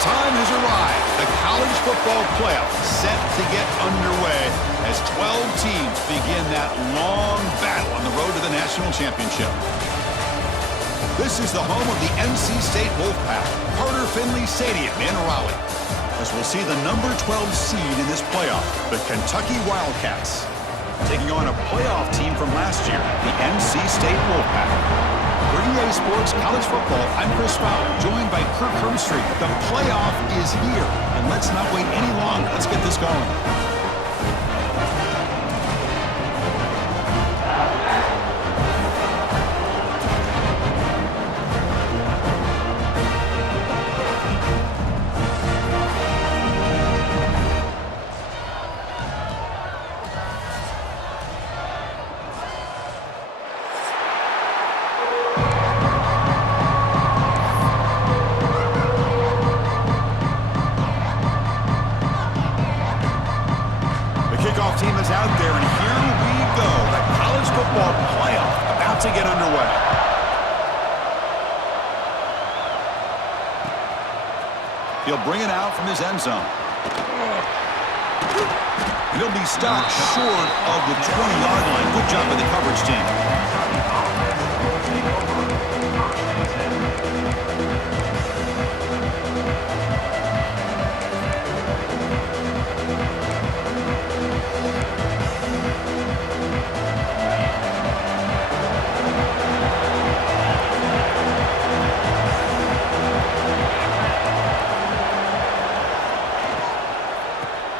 time has arrived. The college football playoff set to get underway as 12 teams begin that long battle on the road to the national championship. This is the home of the NC State Wolfpack, Carter Finley Stadium in Raleigh, as we'll see the number 12 seed in this playoff, the Kentucky Wildcats, taking on a playoff team from last year, the NC State Wolfpack. For EA Sports College Football, I'm Chris Fowler, joined by Kirk Hermstreet. The playoff is here, and let's not wait any longer. Let's get this going. Team is out there, and here we go. The college football playoff about to get underway. He'll bring it out from his end zone. He'll be stopped short of the 20-yard line. Good job by the coverage team.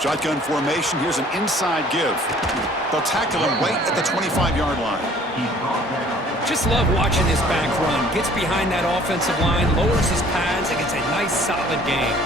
Shotgun formation. Here's an inside give. They'll tackle him right at the 25-yard line. Just love watching this back run. Gets behind that offensive line, lowers his pads, and gets a nice, solid gain.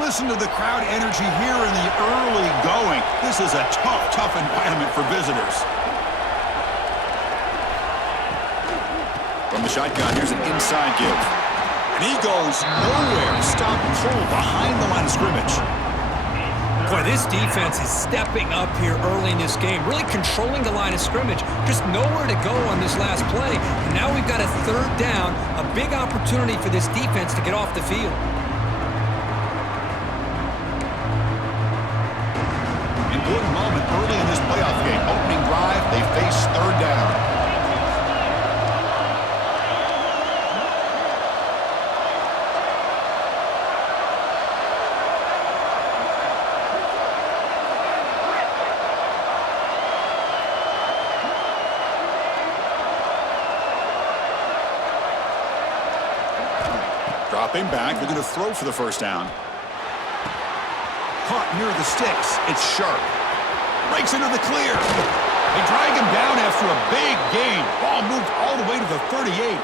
Listen to the crowd energy here in the early going. This is a tough environment for visitors. From the shotgun, here's an inside give. And he goes nowhere. Stop pull behind the line of scrimmage. Boy, this defense is stepping up here early in this game, really controlling the line of scrimmage. Just nowhere to go on this last play. And now we've got a third down, a big opportunity for this defense to get off the field. Important moment early in this playoff game. Opening drive, they face third down. Dropping back, they're going to throw for the first down. Caught near the sticks. It's Sharp. Breaks into the clear. They drag him down after a big gain. Ball moved all the way to the 38.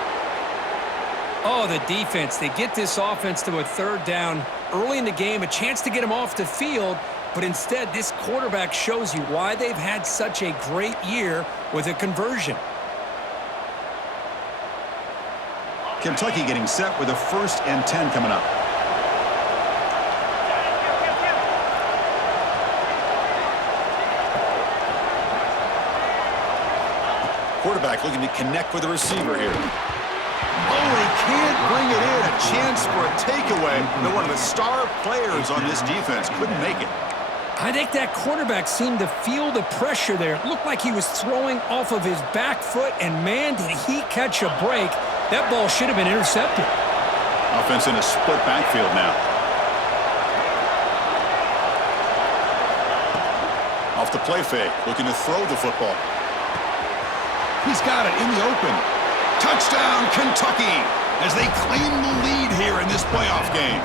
Oh, the defense. They get this offense to a third down early in the game, a chance to get him off the field, but instead this quarterback shows you why they've had such a great year with a conversion. Kentucky getting set with a 1st and 10 coming up. Quarterback looking to connect with the receiver here. Oh, they can't bring it in. A chance for a takeaway. No, one of the star players on this defense couldn't make it. I think that quarterback seemed to feel the pressure there. It looked like he was throwing off of his back foot, and man, did he catch a break. That ball should have been intercepted. Offense in a split backfield now. Off the play fake, looking to throw the football. He's got it in the open. Touchdown, Kentucky, as they claim the lead here in this playoff game.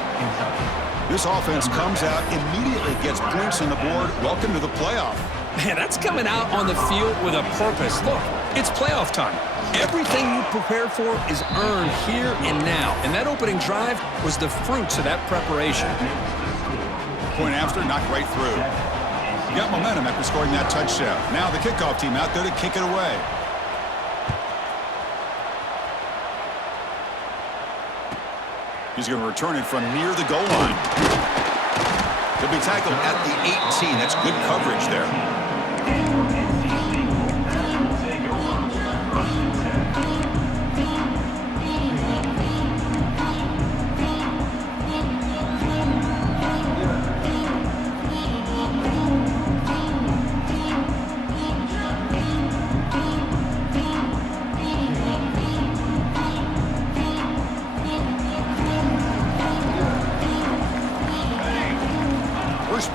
This offense comes out, immediately gets points on the board. Welcome to the playoff. Man, that's coming out on the field with a purpose. Look, it's playoff time. Everything you prepare for is earned here and now. And that opening drive was the fruits of that preparation. Point after, knocked right through. Got momentum after scoring that touchdown. Now the kickoff team out there to kick it away. He's going to return it from near the goal line. He'll be tackled at the 18. That's good coverage there.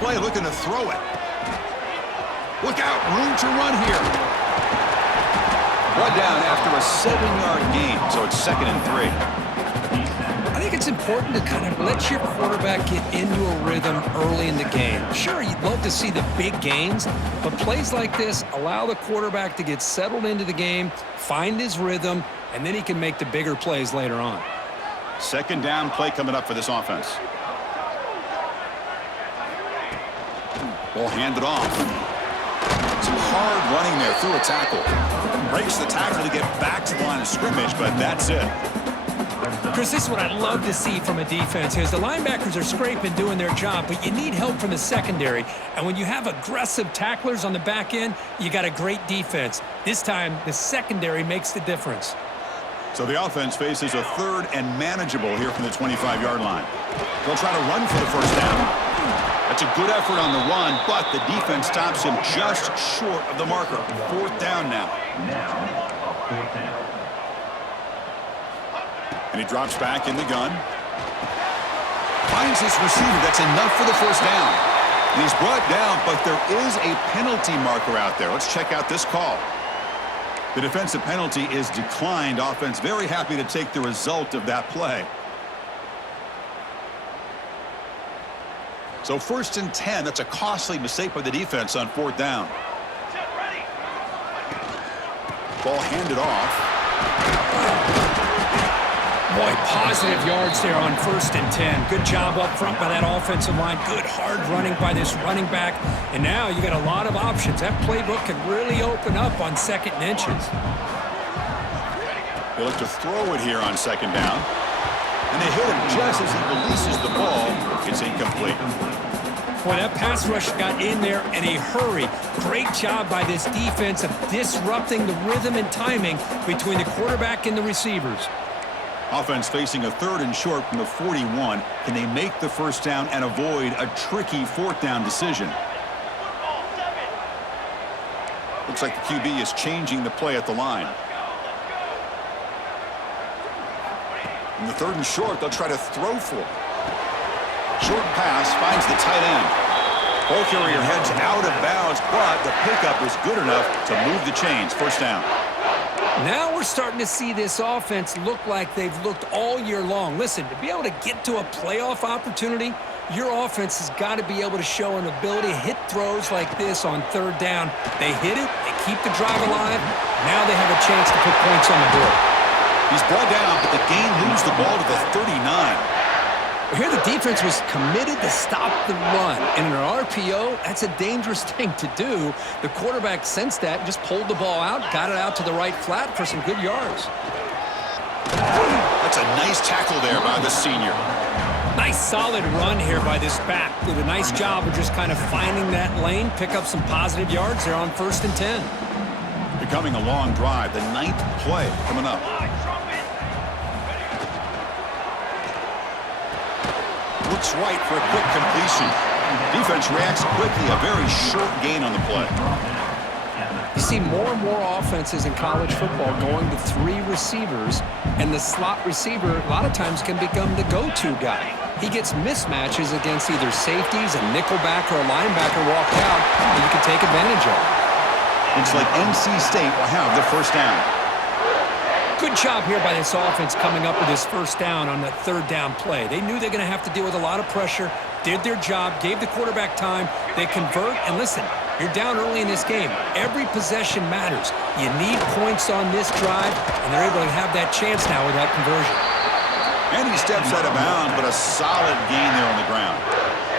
Play looking to throw it. Look out, room to run here. Brought down after a 7-yard gain, so it's 2nd and 3. I think it's important to kind of let your quarterback get into a rhythm early in the game. Sure, you'd love to see the big gains, but plays like this allow the quarterback to get settled into the game, find his rhythm, and then he can make the bigger plays later on. 2nd down play coming up for this offense. Ball handed off. Some hard running there through a tackle. Breaks the tackle to get back to the line of scrimmage, but that's it. Chris, this is what I love to see from a defense is the linebackers are scraping, doing their job, but you need help from the secondary. And when you have aggressive tacklers on the back end, you got a great defense. This time, the secondary makes the difference. So the offense faces a 3rd and manageable here from the 25-yard line. They'll try to run for the first down. That's a good effort on the run, but the defense stops him just short of the marker. 4th down now. And And he drops back in the gun. Finds his receiver. That's enough for the first down. And he's brought down, but there is a penalty marker out there. Let's check out this call. The defensive penalty is declined. Offense very happy to take the result of that play. So 1st and 10. That's a costly mistake by the defense on 4th down. Ball handed off. Boy, positive yards there on 1st and 10. Good job up front by that offensive line. Good hard running by this running back. And now you got a lot of options. That playbook can really open up on 2nd and inches. They look to throw it here on 2nd down. And they hit him just as he releases the ball. It's incomplete. Boy, that pass rush got in there in a hurry. Great job by this defense of disrupting the rhythm and timing between the quarterback and the receivers. Offense facing a 3rd and short from the 41. Can they make the first down and avoid a tricky 4th down decision? Looks like the QB is changing the play at the line. In the 3rd and short, they'll try to throw for it. Short pass finds the tight end. Ball carrier heads out of bounds, but the pickup is good enough to move the chains. First down. Now we're starting to see this offense look like they've looked all year long. Listen, to be able to get to a playoff opportunity, your offense has got to be able to show an ability to hit throws like this on 3rd down. They hit it, they keep the drive alive. Now they have a chance to put points on the board. He's brought down, but the game moves the ball to the 39. Here the defense was committed to stop the run. In an RPO, that's a dangerous thing to do. The quarterback sensed that and just pulled the ball out, got it out to the right flat for some good yards. That's a nice tackle there by the senior. Nice solid run here by this back. Did a nice job of just kind of finding that lane, pick up some positive yards there on 1st and 10. Becoming a long drive. The 9th play coming up. Looks right for a quick completion. Defense reacts quickly. A very short gain on the play. You see more and more offenses in college football going to 3 receivers, and the slot receiver a lot of times can become the go-to guy. He gets mismatches against either safeties, a nickelback, or a linebacker walked out that you can take advantage of. Looks like NC State will have the first down. Good job here by this offense coming up with this first down on that 3rd down play. They knew they're going to have to deal with a lot of pressure, did their job, gave the quarterback time. They convert, and listen, you're down early in this game. Every possession matters. You need points on this drive, and they're able to have that chance now with that conversion. And he steps out of bounds, but a solid gain there on the ground.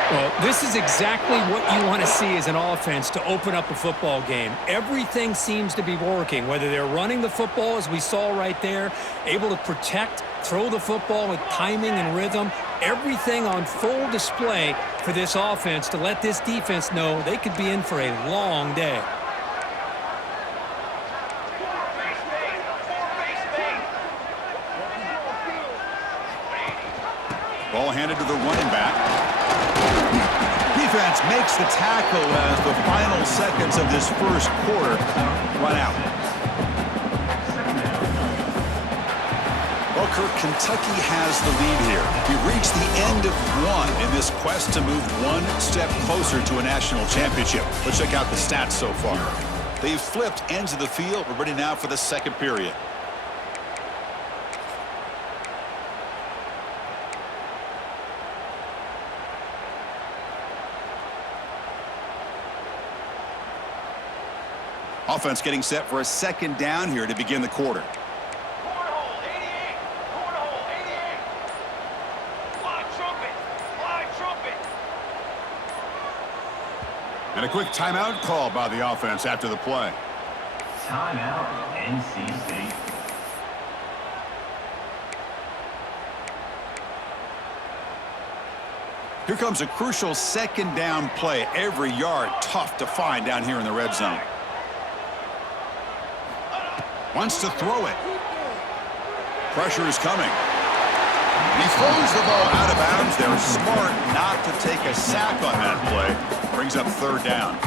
Well, this is exactly what you want to see as an offense to open up a football game. Everything seems to be working, whether they're running the football, as we saw right there, able to protect, throw the football with timing and rhythm. Everything on full display for this offense to let this defense know they could be in for a long day. Ball handed to the running back. Defense makes the tackle as the final seconds of this first quarter run out. Well, Kirk, Kentucky has the lead here. We've reached the end of 1 in this quest to move 1 step closer to a national championship. Let's check out the stats so far. They've flipped ends of the field. We're ready now for the 2nd period. Offense getting set for a 2nd down here to begin the quarter. Cornhole 88. Cornhole 88. Fly trumpet. Fly trumpet. And a quick timeout call by the offense after the play. Timeout, NC State. Here comes a crucial 2nd down play. Every yard tough to find down here in the red zone. Wants to throw it. Pressure is coming. He throws the ball out of bounds. They're smart not to take a sack on that play. Brings up 3rd down.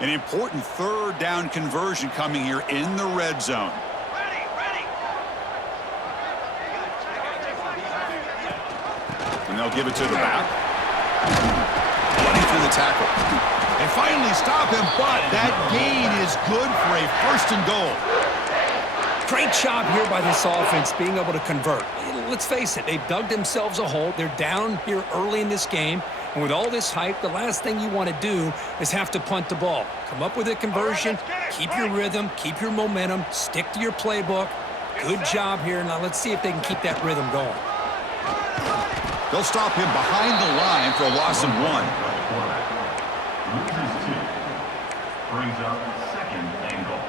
An important third down conversion coming here in the red zone. Ready, ready. And they'll give it to the back. Running through the tackle. They finally stop him, but that gain is good for a 1st and goal. Great job here by this offense being able to convert. Let's face it, they've dug themselves a hole. They're down here early in this game. And with all this hype, the last thing you want to do is have to punt the ball. Come up with a conversion, keep your rhythm, keep your momentum, stick to your playbook. Good job here. Now let's see if they can keep that rhythm going. They'll stop him behind the line for a loss of 1. Loses 2. Brings up 2nd and goal.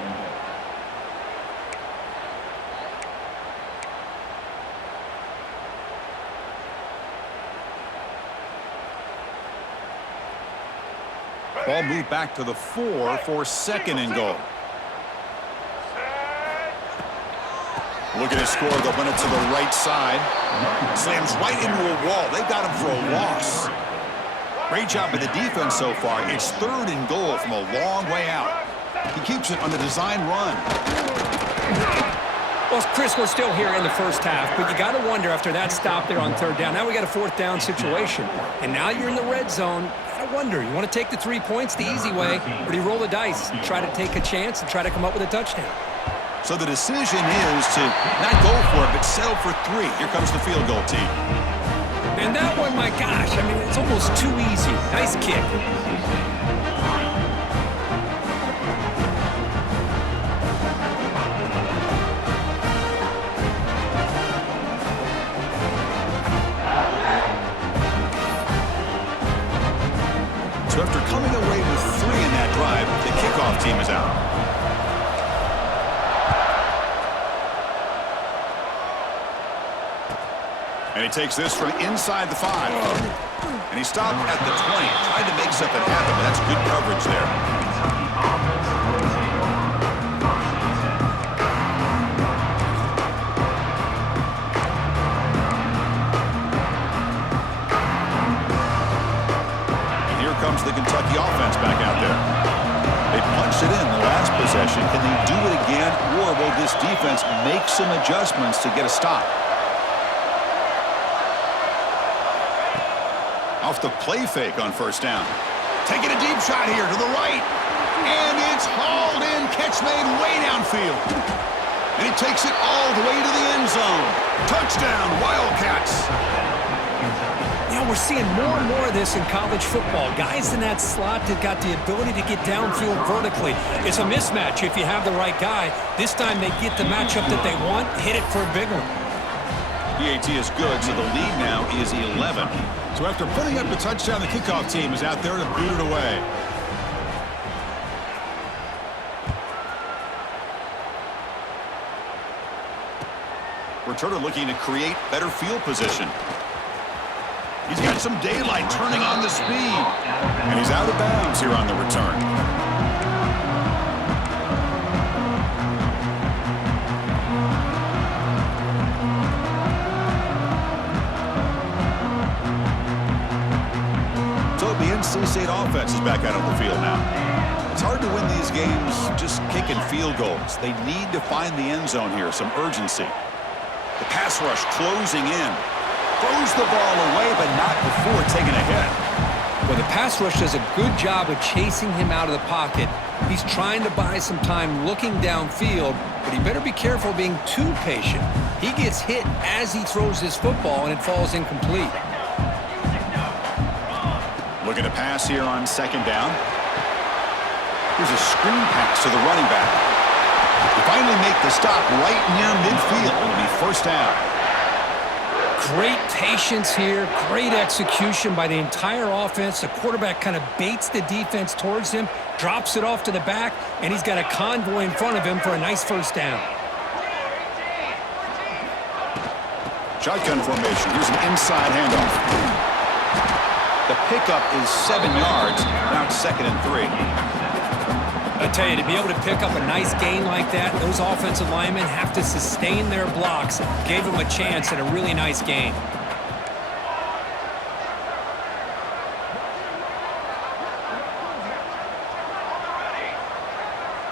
Ball moved back to the 4 for 2nd and goal. Looking to score, they'll run it to the right side. Slams right into a wall. They got him for a loss. Great job by the defense so far. It's 3rd and goal from a long way out. He keeps it on the design run. Well, Chris, we're still here in the first half, but you got to wonder after that stop there on 3rd down. Now we got a 4th down situation, and now you're in the red zone. I wonder, you want to take the 3 points the easy way, or do you roll the dice, try to take a chance and try to come up with a touchdown? So the decision is to not go for it, but settle for 3. Here comes the field goal team. And that one, my gosh, I mean, it's almost too easy. Nice kick. So after coming away with 3 in that drive, the kickoff team is out. And he takes this from inside the 5. And he stopped at the 20, trying to make something happen, but that's good coverage there. And here comes the Kentucky offense back out there. They punched it in the last possession. Can they do it again, or will this defense make some adjustments to get a stop? Off the play fake on 1st down. Taking a deep shot here to the right. And it's hauled in. Catch made way downfield. And he takes it all the way to the end zone. Touchdown, Wildcats. You know, we're seeing more and more of this in college football. Guys in that slot that got the ability to get downfield vertically. It's a mismatch if you have the right guy. This time they get the matchup that they want, hit it for a big one. PAT is good, so the lead now is 11. So after putting up the touchdown, the kickoff team is out there to boot it away. Returner looking to create better field position. He's got some daylight turning on the speed. And he's out of bounds here on the return. NC State offense is back out on the field now. It's hard to win these games just kicking field goals. They need to find the end zone here, some urgency. The pass rush closing in. Throws the ball away, but not before taking a hit. Well, the pass rush does a good job of chasing him out of the pocket. He's trying to buy some time looking downfield, but he better be careful being too patient. He gets hit as he throws his football, and it falls incomplete. Looking to pass here on 2nd down. Here's a screen pass to the running back. They finally make the stop right near midfield. It'll be 1st down. Great patience here, great execution by the entire offense. The quarterback kind of baits the defense towards him, drops it off to the back, and he's got a convoy in front of him for a nice 1st down. Shotgun formation. Here's an inside handoff. The pickup is 7 yards. Now it's 2nd and 3. I tell you, to be able to pick up a nice gain like that, those offensive linemen have to sustain their blocks. Gave them a chance at a really nice gain.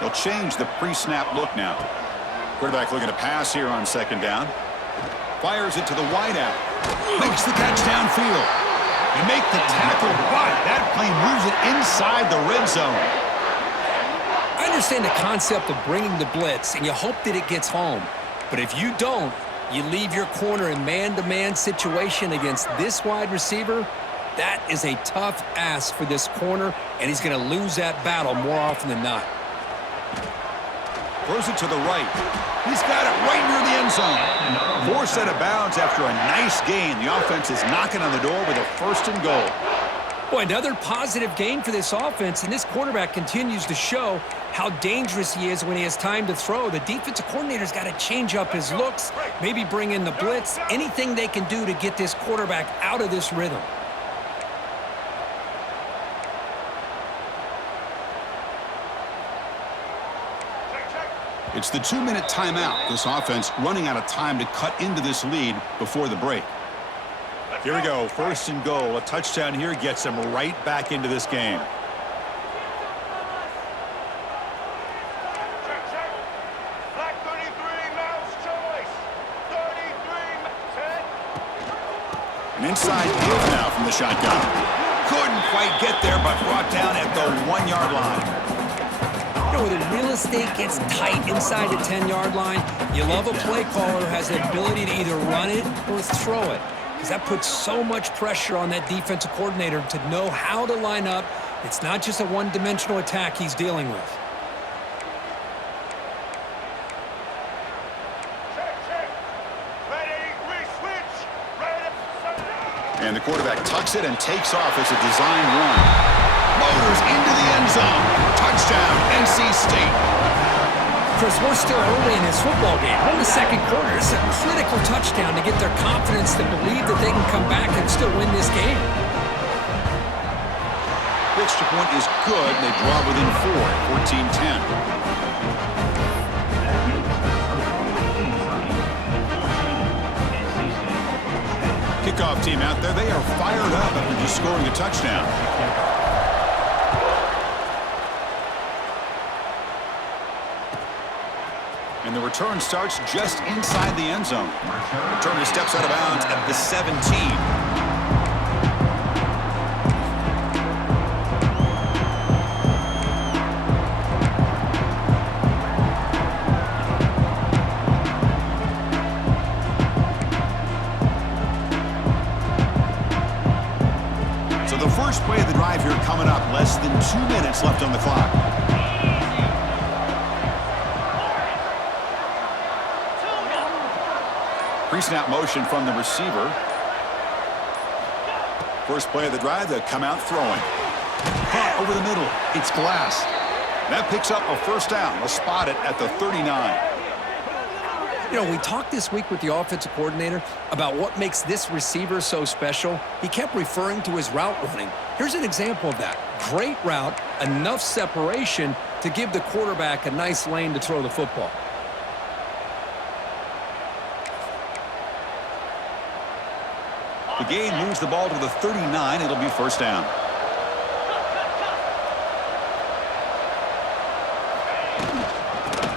They'll change the pre-snap look now. Quarterback looking to pass here on second down. Fires it to the wideout. Makes the catch downfield. You make the tackle right. That play moves it inside the red zone. I understand the concept of bringing the blitz, and you hope that it gets home. But if you don't, you leave your corner in man-to-man situation against this wide receiver. That is a tough ask for this corner, and he's going to lose that battle more often than not. Throws it to the right. He's got it right near the end zone. Forced out of bounds after a nice gain. The offense is knocking on the door with a first and goal. Boy, another positive gain for this offense, and this quarterback continues to show how dangerous he is when he has time to throw. The defensive coordinator's got to change up his looks, maybe bring in the blitz, anything they can do to get this quarterback out of this rhythm. It's the 2-minute timeout. This offense running out of time to cut into this lead before the break. Here we go, first and goal. A touchdown here gets them right back into this game. Black 33, mouse choice. 33, 10. An inside give now from the shotgun. Couldn't quite get there, but brought down at the 1-yard line. You know, when the real estate gets tight inside the 10-yard line, you love a play caller who has the ability to either run it or throw it, because that puts so much pressure on that defensive coordinator to know how to line up. It's not just a one-dimensional attack he's dealing with. Check. Ready, re-switch. Ready, set. And the quarterback tucks it and takes off as a design run. Motors into the end zone. Touchdown, NC State. Chris, we're still early in this football game. We're in the second quarter. It's a critical touchdown to get their confidence to believe that they can come back and still win this game. The extra point is good. They draw within 4, 14-10. Kickoff team out there. They are fired up after just scoring a touchdown. And the return starts just inside the end zone. Returner steps out of bounds at the 17. So the first play of the drive here coming up. Less than 2 minutes left on the clock. Pre-snap motion from the receiver. First play of the drive, they come out throwing. Caught over the middle. It's Glass. That picks up a first down. They'll spot it at the 39. You know, we talked this week with the offensive coordinator about what makes this receiver so special. He kept referring to his route running. Here's an example of that. Great route, enough separation to give the quarterback a nice lane to throw the football. The gain moves the ball to the 39. It'll be first down.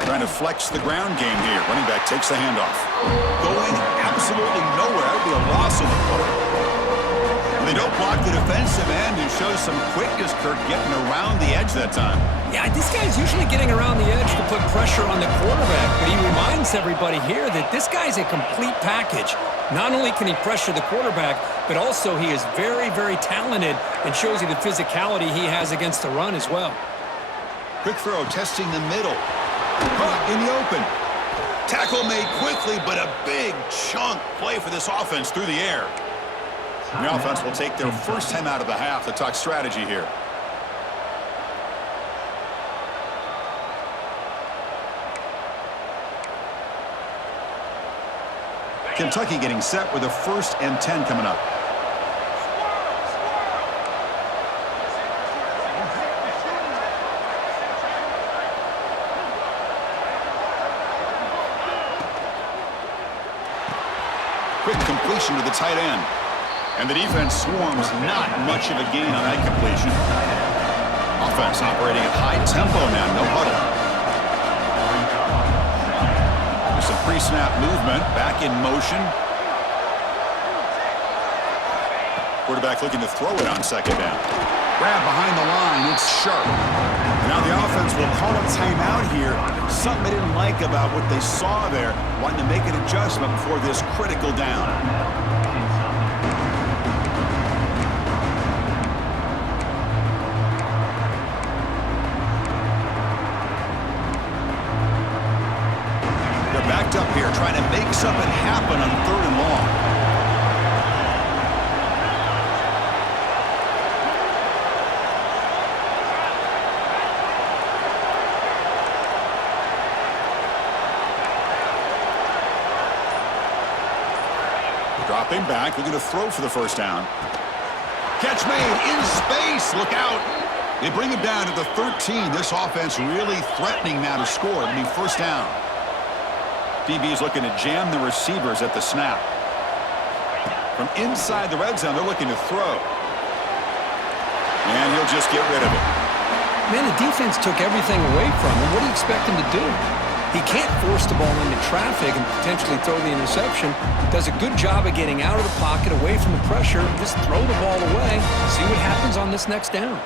Trying to flex the ground game here. Running back takes the handoff. Going absolutely nowhere. That would be a loss in the play. And they don't block the defensive end, who shows some quickness, Kirk, getting around the edge that time. Yeah, this guy's usually getting around the edge to put pressure on the quarterback, but he reminds everybody here that this guy's a complete package. Not only can he pressure the quarterback, but also he is very, very talented and shows you the physicality he has against the run as well. Quick throw, testing the middle. Caught in the open. Tackle made quickly, but a big chunk play for this offense through the air. And the offense will take their first time out of the half to talk strategy here. Kentucky getting set with a 1st and 10 coming up. Quick completion to the tight end. And the defense swarms, not much of a gain on that completion. Offense operating at high tempo now, no huddle. Pre-snap movement, back in motion. Quarterback looking to throw it on second down. Grab behind the line, it's sharp. Now the offense will call a timeout here. Something they didn't like about what they saw there. Wanting to make an adjustment before this critical down. They're backed up here, trying to make something happen on 3rd and long. Dropping back, looking to throw for the first down. Catch made in space. Look out. They bring him down at the 13. This offense really threatening now to score. It'll be first down. DB is looking to jam the receivers at the snap. From inside the red zone, they're looking to throw. And he'll just get rid of it. Man, the defense took everything away from him. What do you expect him to do? He can't force the ball into traffic and potentially throw the interception. Does a good job of getting out of the pocket, away from the pressure. Just throw the ball away. See what happens on this next down.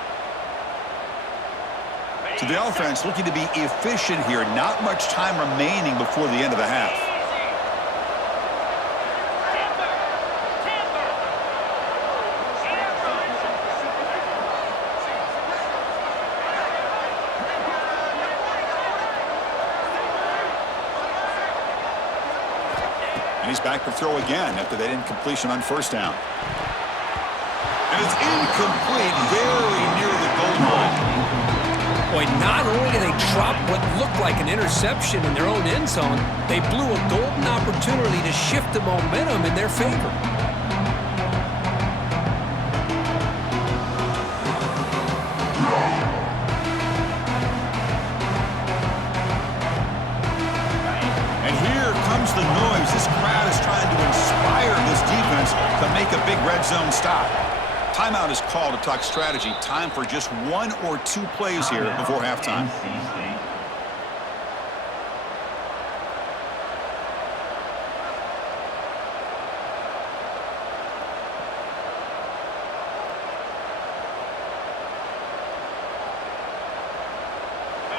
So the offense looking to be efficient here. Not much time remaining before the end of the half. And he's back to throw again after that incompletion on first down. And it's incomplete, very near the goal line. Boy, not only did they drop what looked like an interception in their own end zone, they blew a golden opportunity to shift the momentum in their favor. And here comes the noise. This crowd is trying to inspire this defense to make a big red zone stop. Timeout is called to talk strategy. Time for just 1 or 2 plays here before halftime.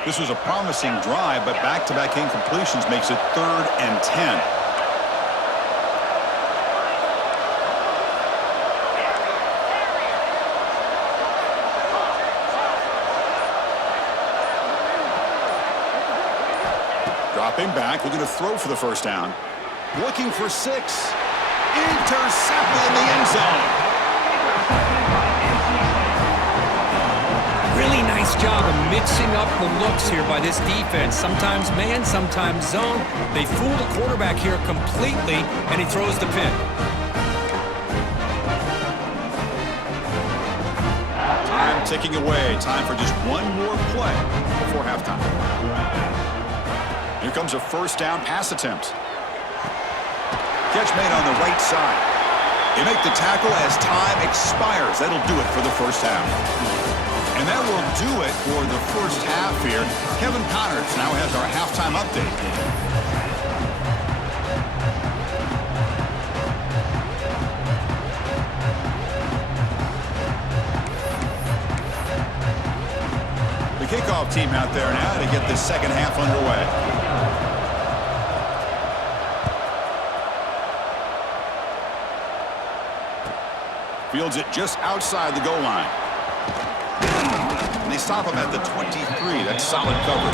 This was a promising drive, but back-to-back incompletions makes it 3rd and 10. Dropping back, looking to throw for the first down. Looking for 6. Intercepted in the end zone. Really nice job of mixing up the looks here by this defense. Sometimes man, sometimes zone. They fool the quarterback here completely, and he throws the pick. Time ticking away. Time for just 1 more play before halftime. Here comes a first down pass attempt. Catch made on the right side. They make the tackle as time expires. That'll do it for the first half. And that will do it for the first half here. Kevin Connors now has our halftime update. The kickoff team out there now to get this second half underway. Fields it just outside the goal line. And they stop him at the 23. That's solid coverage.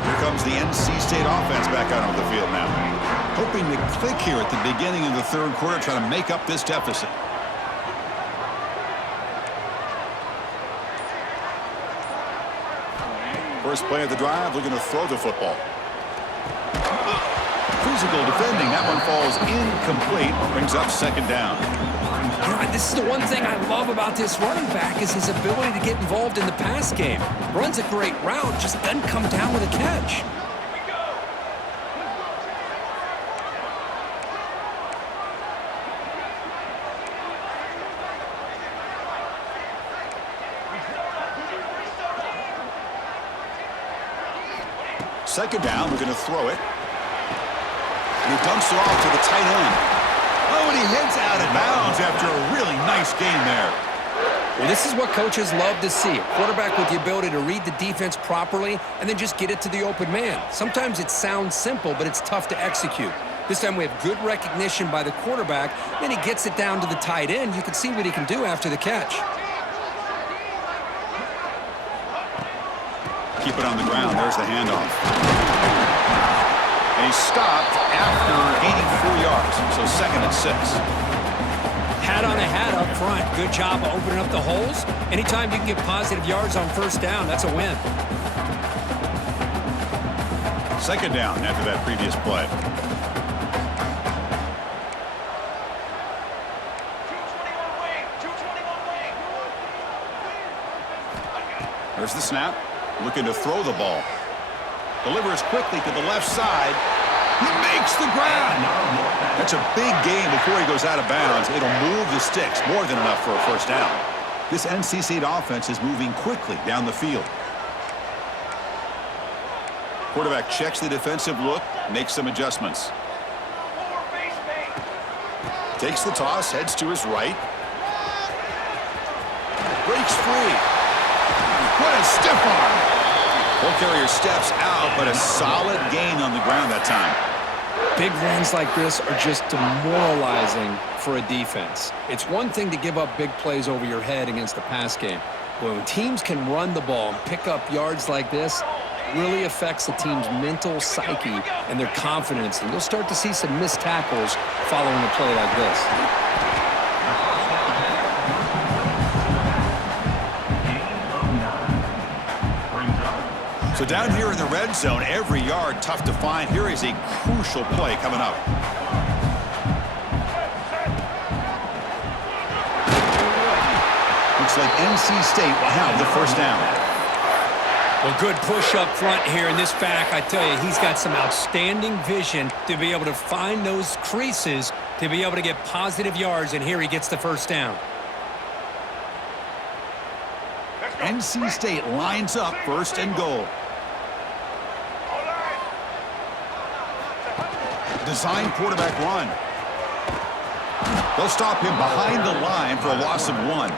Here comes the NC State offense back out on the field now. Hoping to click here at the beginning of the 3rd quarter, trying to make up this deficit. First play of the drive, looking to throw the football. Physical defending. That one falls incomplete. Brings up second down. This is the one thing I love about this running back is his ability to get involved in the pass game. Runs a great route, just doesn't come down with a catch. Second down, we're going to throw it. And he dumps it off to the tight end. Oh, and he heads out of bounds after a really nice game there. Well, this is what coaches love to see. A quarterback with the ability to read the defense properly and then just get it to the open man. Sometimes it sounds simple, but it's tough to execute. This time we have good recognition by the quarterback. Then he gets it down to the tight end. You can see what he can do after the catch. Keep it on the ground. There's the handoff. And he's stopped after gaining 4 yards. So 2nd and 6. Hat on a hat up front. Good job of opening up the holes. Anytime you can get positive yards on first down, that's a win. 2nd down after that previous play. 221 wing. 221 wing. There's the snap. Looking to throw the ball. Delivers quickly to the left side. He makes the grab. That's a big gain before he goes out of bounds. It'll move the sticks more than enough for a first down. This NC State offense is moving quickly down the field. Quarterback checks the defensive look, makes some adjustments. Takes the toss, heads to his right. Breaks free. What a stiff arm. Ball carrier steps out, but a solid gain on the ground that time. Big runs like this are just demoralizing for a defense. It's one thing to give up big plays over your head against the pass game. But when teams can run the ball and pick up yards like this, it really affects the team's mental psyche and their confidence. And you'll start to see some missed tackles following a play like this. So down here in the red zone, every yard tough to find. Here is a crucial play coming up. Looks like NC State will have the first down. Well, good push up front here in this back. I tell you, he's got some outstanding vision to be able to find those creases to be able to get positive yards, and here he gets the first down. NC State lines up 1st and goal. Design quarterback run. They'll stop him behind the line for a loss of 1. Loss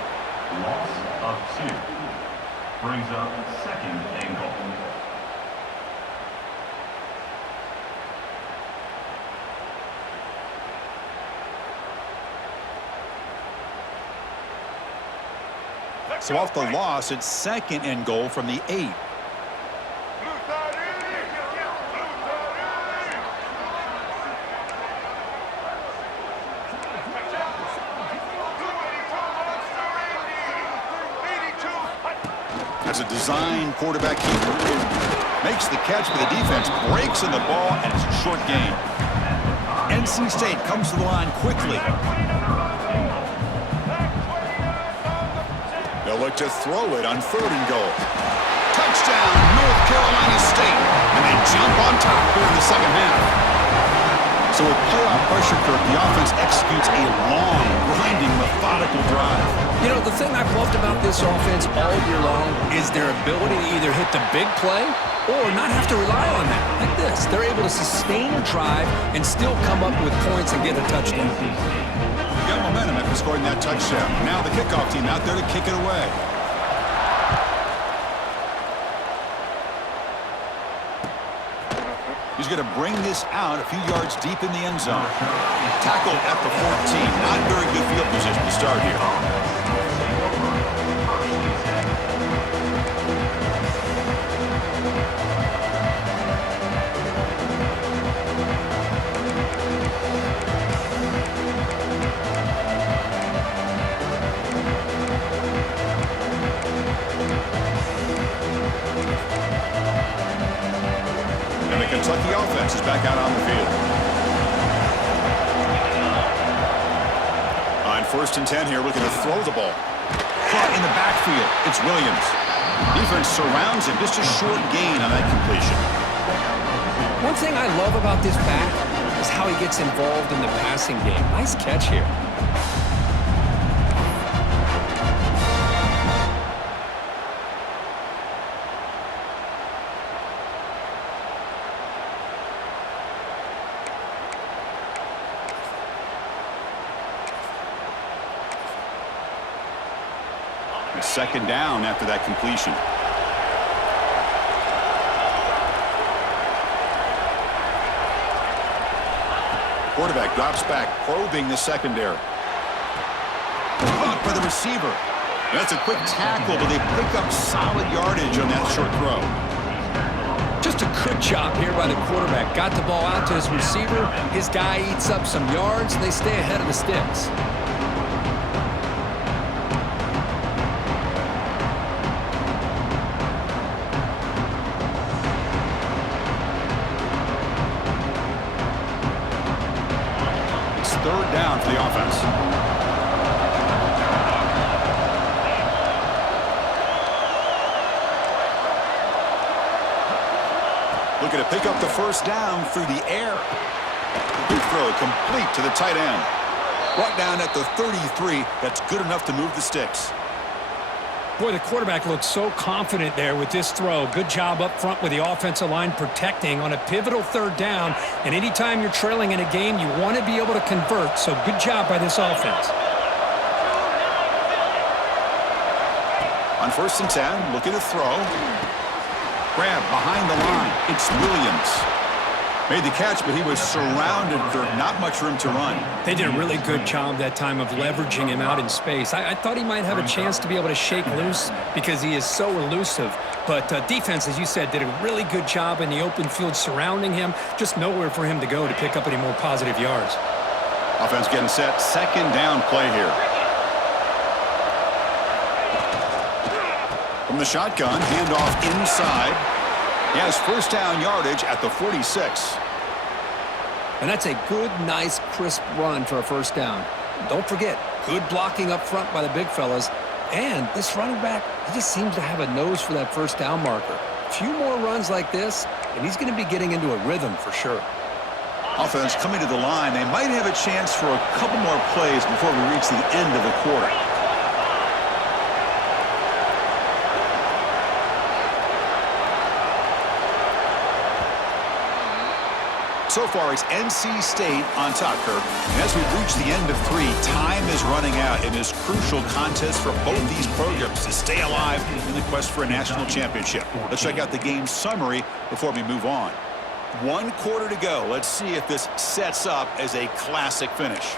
of 2. Brings up 2nd and goal. So off the loss, it's 2nd and goal from the 8. That's a design quarterback keeper. Makes the catch, but the defense breaks in the ball, and it's a short gain. NC State comes to the line quickly. They'll look to throw it on 3rd and goal. Touchdown, North Carolina State. And they jump on top here in the second half. So with playoff pressure, Kirk, the offense executes a long, grinding, methodical drive. You know, the thing I've loved about this offense all year long is their ability to either hit the big play or not have to rely on that. Like this, they're able to sustain a drive and still come up with points and get a touchdown. Got momentum after scoring that touchdown. Now the kickoff team out there to kick it away. He's going to bring this out a few yards deep in the end zone. Tackled at the 14. Not very good field position to start here. Kentucky offense is back out on the field. On 1st and 10 here, looking to throw the ball. Caught in the backfield. It's Williams. Defense surrounds him. Just a short gain on that completion. One thing I love about this back is how he gets involved in the passing game. Nice catch here. It's second down after that completion. Quarterback drops back, probing the secondary. Caught by the receiver. That's a quick tackle, but they pick up solid yardage on that short throw. Just a good job here by the quarterback. Got the ball out to his receiver. His guy eats up some yards, and they stay ahead of the sticks. It's third down for the offense. Looking to pick up the first down through the air. Big throw complete to the tight end. Brought down at the 33. That's good enough to move the sticks. Boy, the quarterback looks so confident there with this throw. Good job up front with the offensive line protecting on a pivotal third down. And anytime you're trailing in a game, you want to be able to convert. So good job by this offense. On 1st and 10, looking to throw. Grab behind the line. It's Williams. Made the catch, but he was surrounded. There's not much room to run. They did a really good job that time of leveraging him out in space. I thought he might have a chance to be able to shake loose because he is so elusive. But defense, as you said, did a really good job in the open field surrounding him. Just nowhere for him to go to pick up any more positive yards. Offense getting set. Second down play here. From the shotgun, handoff inside. He has first down yardage at the 46. And that's a good, nice, crisp run for a first down. Don't forget, good blocking up front by the big fellas. And this running back, he just seems to have a nose for that first down marker. A few more runs like this, and he's going to be getting into a rhythm for sure. Offense coming to the line. They might have a chance for a couple more plays before we reach the end of the quarter. So far, it's NC State on top, Kirk. And as we reach the end of 3, time is running out in this crucial contest for both these programs to stay alive in the quest for a national championship. Let's check out the game summary before we move on. 1 quarter to go. Let's see if this sets up as a classic finish.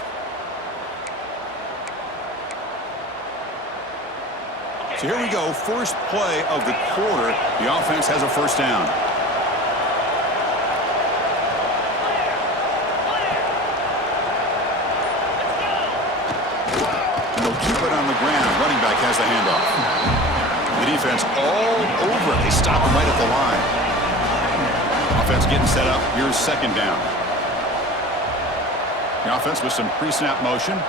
So here we go. First play of the quarter. The offense has a first down. Keep it on the ground. Running back has the handoff. The defense all over it. They stop him right at the line. Offense getting set up. Here's second down. The offense with some pre-snap motion.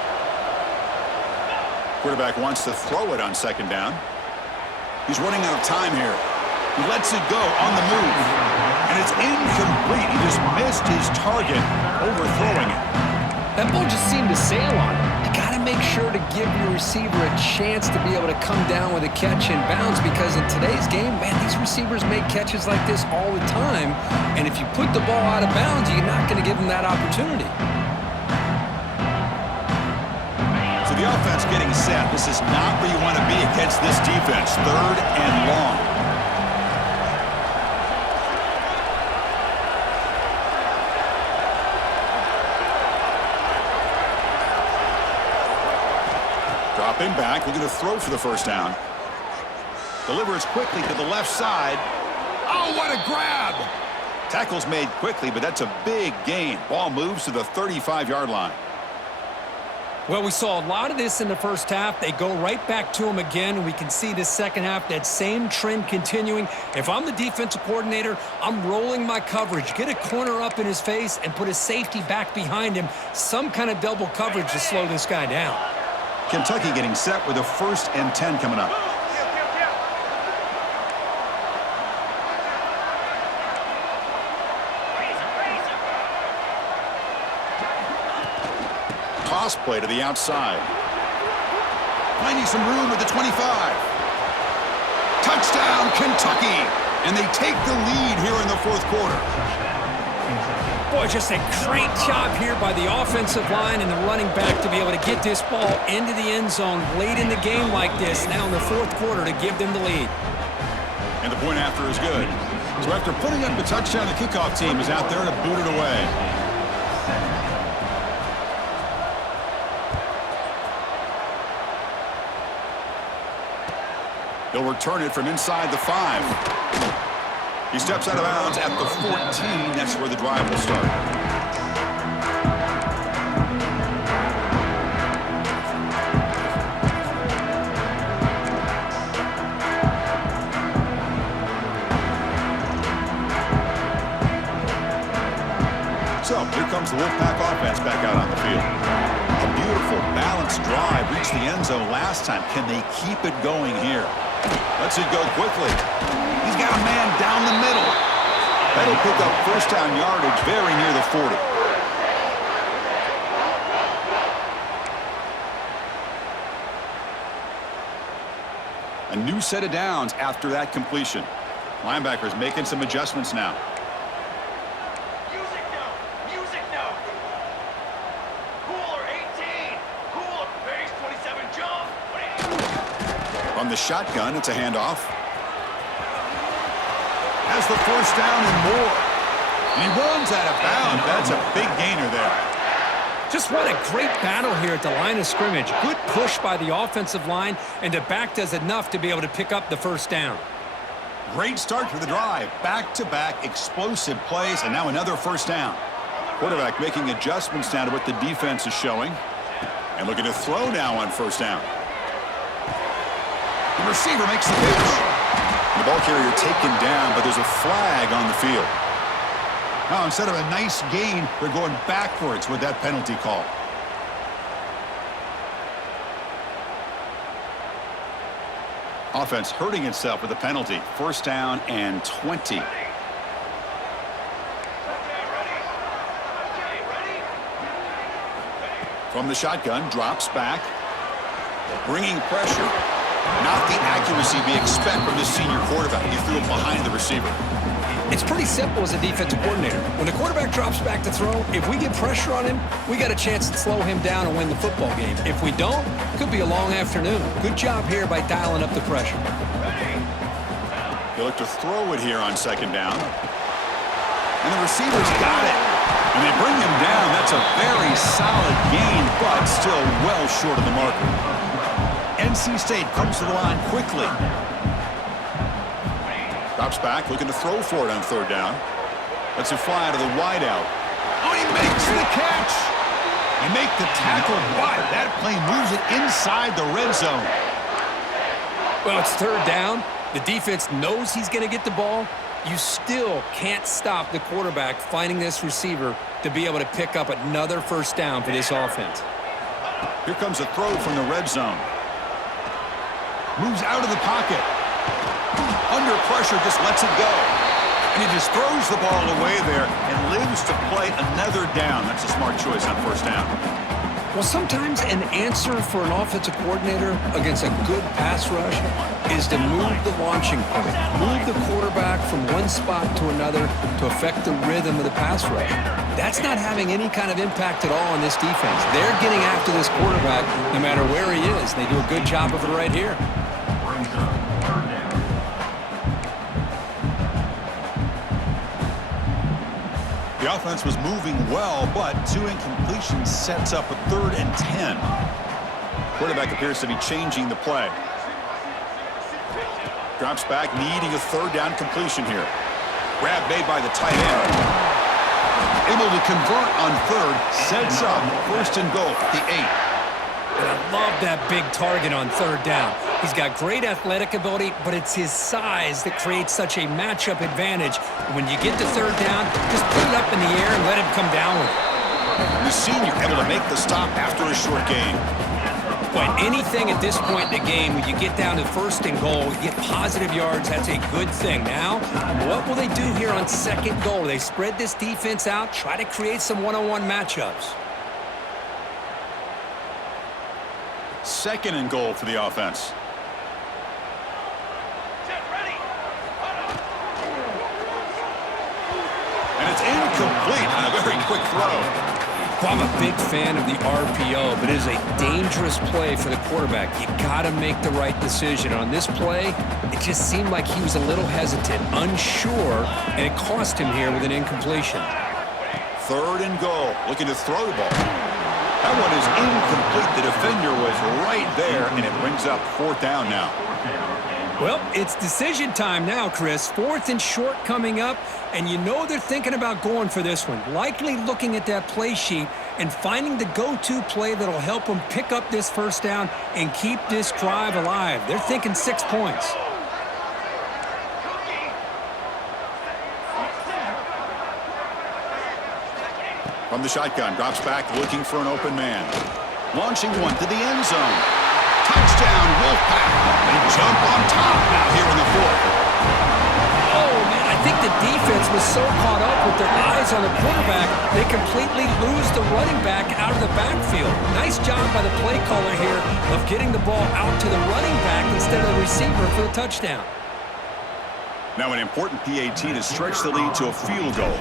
Quarterback wants to throw it on second down. He's running out of time here. He lets it go on the move. And it's incomplete. He just missed his target, overthrowing it. That ball just seemed to sail on him. You got to make sure to give your receiver a chance to be able to come down with a catch and bounce, because in today's game, man, these receivers make catches like this all the time. And if you put the ball out of bounds, you're not going to give them that opportunity. So the offense getting set. This is not where you want to be against this defense. Third and long. Dropping back, looking to throw for the first down. Delivers quickly to the left side. Oh, what a grab! Tackle's made quickly, but that's a big gain. Ball moves to the 35-yard line. Well, we saw a lot of this in the first half. They go right back to him again, and we can see this second half, that same trend continuing. If I'm the defensive coordinator, I'm rolling my coverage. Get a corner up in his face and put a safety back behind him. Some kind of double coverage to slow this guy down. Kentucky getting set with a 1st and 10 coming up. Toss play to the outside. Finding some room at the 25. Touchdown, Kentucky! And they take the lead here in the 4th quarter. Boy, just a great job here by the offensive line and the running back to be able to get this ball into the end zone late in the game like this, now in the fourth quarter, to give them the lead. And the point after is good. So after putting up the touchdown, the kickoff team is out there to boot it away. They'll return it from inside the 5. He steps out of bounds at the 14. That's where the drive will start. So here comes the Wolfpack offense back out on the field. A beautiful, balanced drive reached the end zone last time. Can they keep it going here? Let's it go quickly. He's got a man down the middle. That'll pick up first down yardage very near the 40. A new set of downs after that completion. Linebackers making some adjustments now. Music now. Music now. Cooler 18. Cooler base 27 jump. From the shotgun, it's a handoff. Has the first down and more. And he runs out of bounds. That's a big gainer there. Just what a great battle here at the line of scrimmage. Good push by the offensive line, and the back does enough to be able to pick up the first down. Great start to the drive. Back-to-back explosive plays, and now another first down. Quarterback making adjustments now to what the defense is showing. And looking to throw now on first down. The receiver makes the pitch. The ball carrier taken down, but there's a flag on the field. Now, instead of a nice gain, they're going backwards with that penalty call. Offense hurting itself with a penalty. First down and 20. Okay, ready? From the shotgun, drops back. Bringing pressure. Not the accuracy we expect from this senior quarterback. He threw it behind the receiver. It's pretty simple as a defensive coordinator. When the quarterback drops back to throw, if we get pressure on him, we got a chance to slow him down and win the football game. If we don't, it could be a long afternoon. Good job here by dialing up the pressure. He'll look to throw it here on second down. And the receiver's got it. And they bring him down. That's a very solid gain, but still well short of the marker. NC State comes to the line quickly. Drops back, looking to throw for it on third down. Lets it fly out of the wideout. Oh, he makes the catch! They make the tackle, but that play moves it inside the red zone. Well, it's third down. The defense knows he's going to get the ball. You still can't stop the quarterback finding this receiver to be able to pick up another first down for this offense. Here comes a throw from the red zone. Moves out of the pocket. Under pressure, just lets it go. And he just throws the ball away there and lives to play another down. That's a smart choice on first down. Well, sometimes an answer for an offensive coordinator against a good pass rush is to move the launching point, move the quarterback from one spot to another to affect the rhythm of the pass rush. That's not having any kind of impact at all on this defense. They're getting after this quarterback no matter where he is. They do a good job of it right here. The offense was moving well, but two incompletions sets up a 3rd and 10. Quarterback appears to be changing the play. Drops back, needing a third down completion here. Grab made by the tight end. Able to convert on third, sets up 1st and goal at the 8. And I love that big target on third down. He's got great athletic ability, but it's his size that creates such a matchup advantage. When you get to third down, just put it up in the air and let him come down with it. The senior able to make the stop after a short gain. But anything at this point in the game, when you get down to 1st and goal, you get positive yards, that's a good thing. Now, what will they do here on 2nd goal? They spread this defense out, try to create some one-on-one matchups. 2nd and goal for the offense. It's incomplete on a very quick throw. Well, I'm a big fan of the RPO, but it is a dangerous play for the quarterback. You got to make the right decision. On this play, it just seemed like he was a little hesitant, unsure, and it cost him here with an incompletion. 3rd and goal, looking to throw the ball. That one is incomplete. The defender was right there, and it brings up 4th down now. Well, it's decision time now, Chris. 4th and short coming up, and you know they're thinking about going for this one. Likely looking at that play sheet and finding the go-to play that'll help them pick up this 1st down and keep this drive alive. They're thinking 6 points. From the shotgun, drops back, looking for an open man. Launching one to the end zone. Touchdown, Wolfpack. They jump on top now here in the 4th. Oh, man, I think the defense was so caught up with their eyes on the quarterback, they completely lose the running back out of the backfield. Nice job by the play caller here of getting the ball out to the running back instead of the receiver for the touchdown. Now an important PAT to stretch the lead to a field goal.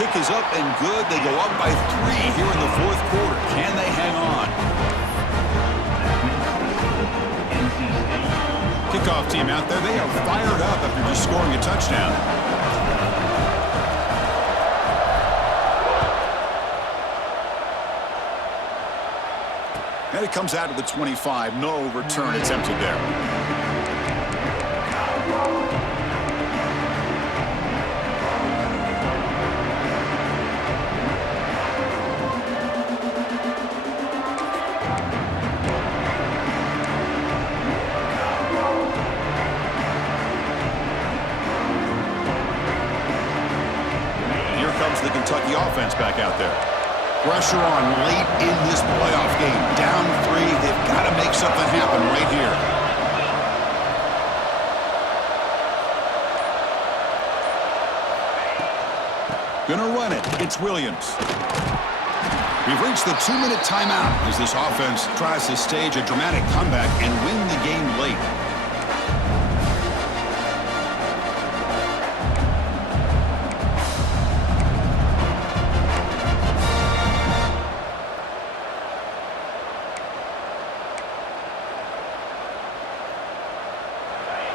Kick is up and good. They go up by 3 here in the 4th quarter. Can they hang on? Kickoff team out there. They are fired up after just scoring a touchdown. And it comes out to the 25. No return attempted there. The Kentucky offense back out there. Pressure on late in this playoff game. Down 3. They've got to make something happen right here. Gonna run it. It's Williams. We've reached the 2-minute timeout as this offense tries to stage a dramatic comeback and win the game late.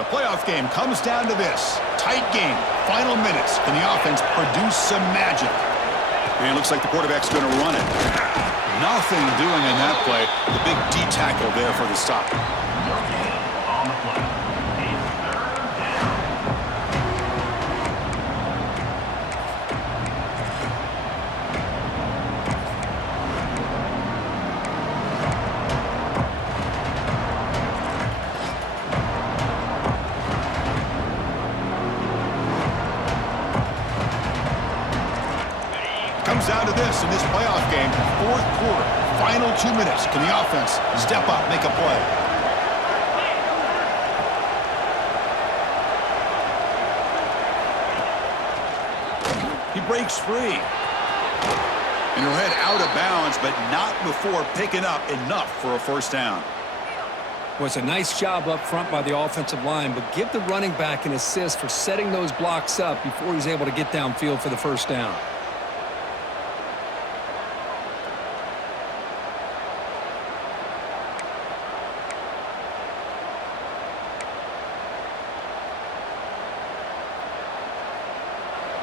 Playoff game comes down to this. Tight game. Final minutes. Can the offense produce some magic? And it looks like the quarterback's going to run it. Nothing doing in that play. The big D tackle there for the stop. Comes down to this in this playoff game. 4th quarter, final 2 minutes. Can the offense step up, make a play? He breaks free. And he'll head out of bounds, but not before picking up enough for a 1st down. Was a nice job up front by the offensive line, but give the running back an assist for setting those blocks up before he's able to get downfield for the 1st down.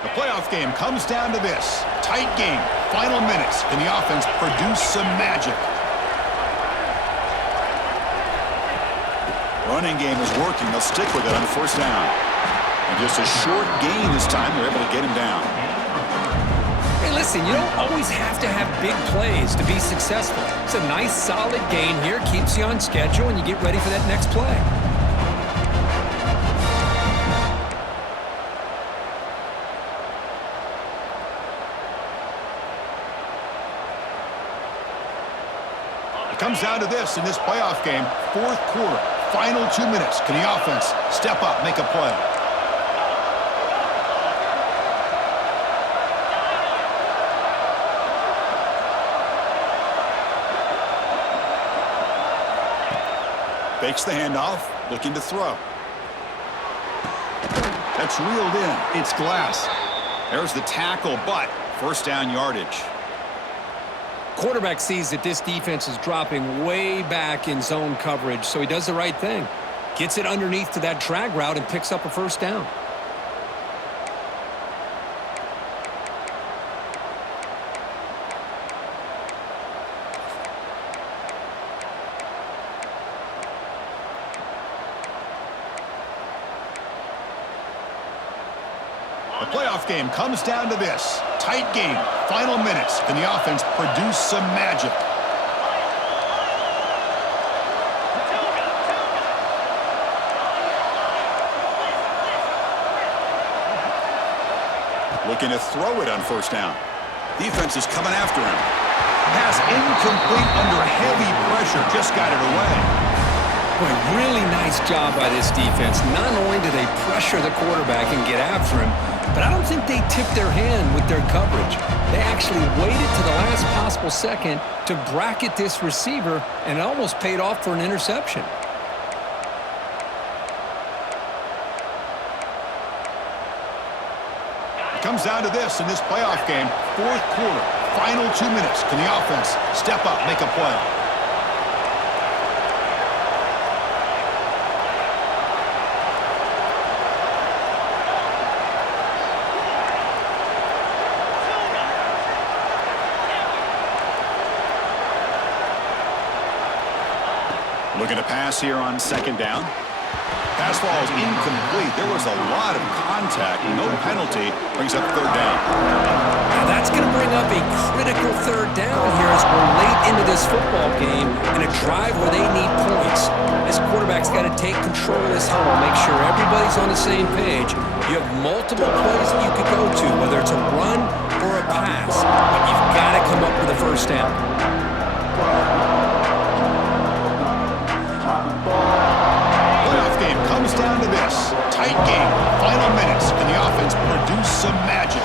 The playoff game comes down to this. Tight game. Final minutes. Can the offense produce some magic? Running game is working. They'll stick with it on 1st down. And just a short gain this time. They're able to get him down. Hey, listen, you don't always have to have big plays to be successful. It's a nice, solid gain here. Keeps you on schedule, and you get ready for that next play. It comes down to this in this playoff game. 4th quarter, final 2 minutes. Can the offense step up, make a play? Fakes the handoff, looking to throw. That's reeled in. It's Glass. There's the tackle, but first down yardage. Quarterback sees that this defense is dropping way back in zone coverage, so he does the right thing. Gets it underneath to that drag route and picks up a first down. The playoff game comes down to this. Tight game. Final minutes. Can the offense produce some magic? Looking to throw it on first down. Defense is coming after him. Pass incomplete under heavy pressure. Just got it away. Boy, really nice job by this defense. Not only do they pressure the quarterback and get after him, but I don't think they tipped their hand with their coverage. They actually waited to the last possible second to bracket this receiver, and it almost paid off for an interception. It comes down to this in this playoff game. Fourth quarter, final 2 minutes. Can the offense step up, make a play? Looking to pass here on second down. Pass ball is incomplete. There was a lot of contact. No penalty. Brings up third down. Now that's going to bring up a critical third down here as we're late into this football game in a drive where they need points. This quarterback's got to take control of this huddle, make sure everybody's on the same page. You have multiple plays that you could go to, whether it's a run or a pass, but you've got to come up with a first down. Playoff game comes down to this. Tight game. Final minutes. Can the offense produce some magic?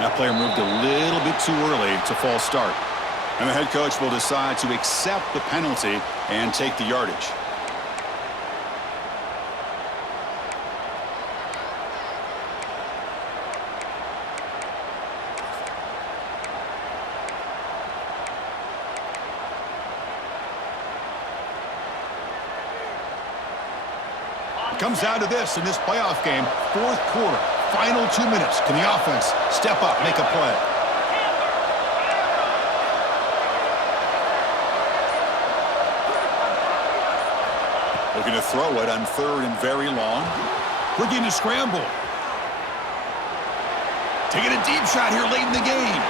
That player moved a little bit too early. It's a false start. And the head coach will decide to accept the penalty and take the yardage. Comes down to this in this playoff game. Fourth quarter, final 2 minutes. Can the offense step up, make a play? Looking to throw it on third and very long. Looking to scramble. Taking a deep shot here late in the game.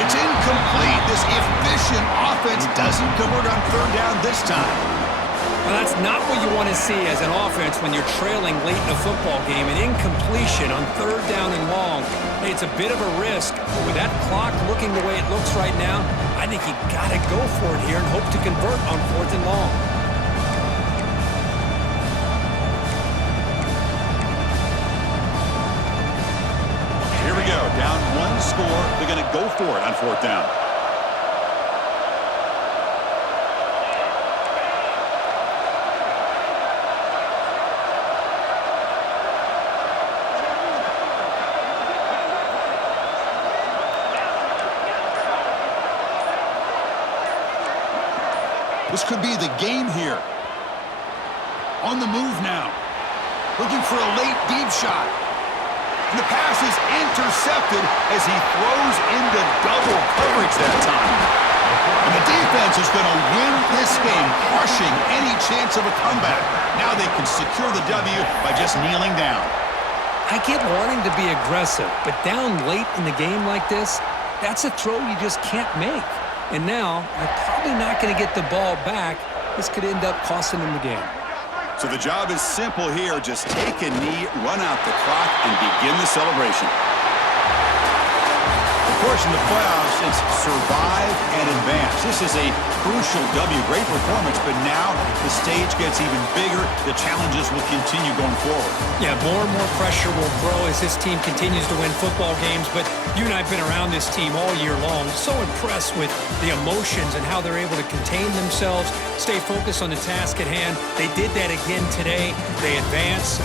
It's incomplete. This efficient offense doesn't convert on third down this time. Well, that's not what you want to see as an offense when you're trailing late in a football game. An incompletion on third down and long. Hey, it's a bit of a risk. With that clock looking the way it looks right now, I think you got to go for it here and hope to convert on fourth and long. Here we go. Down one score. They're going to go for it on fourth down. This could be the game here. On the move now. Looking for a late deep shot. And the pass is intercepted as he throws into double coverage that time. And the defense is going to win this game, crushing any chance of a comeback. Now they can secure the W by just kneeling down. I get wanting to be aggressive, but down late in the game like this, that's a throw you just can't make. And now, you're probably not going to get the ball back. This could end up costing them the game. So the job is simple here. Just take a knee, run out the clock, and begin the celebration. The course, in the playoffs, it's survive and advance. This is a crucial W. Great performance, but now the stage gets even bigger. The challenges will continue going forward. Yeah, more and more pressure will grow as this team continues to win football games, but you and I have been around this team all year long. So impressed with the emotions and how they're able to contain themselves, stay focused on the task at hand. They did that again today. They advance.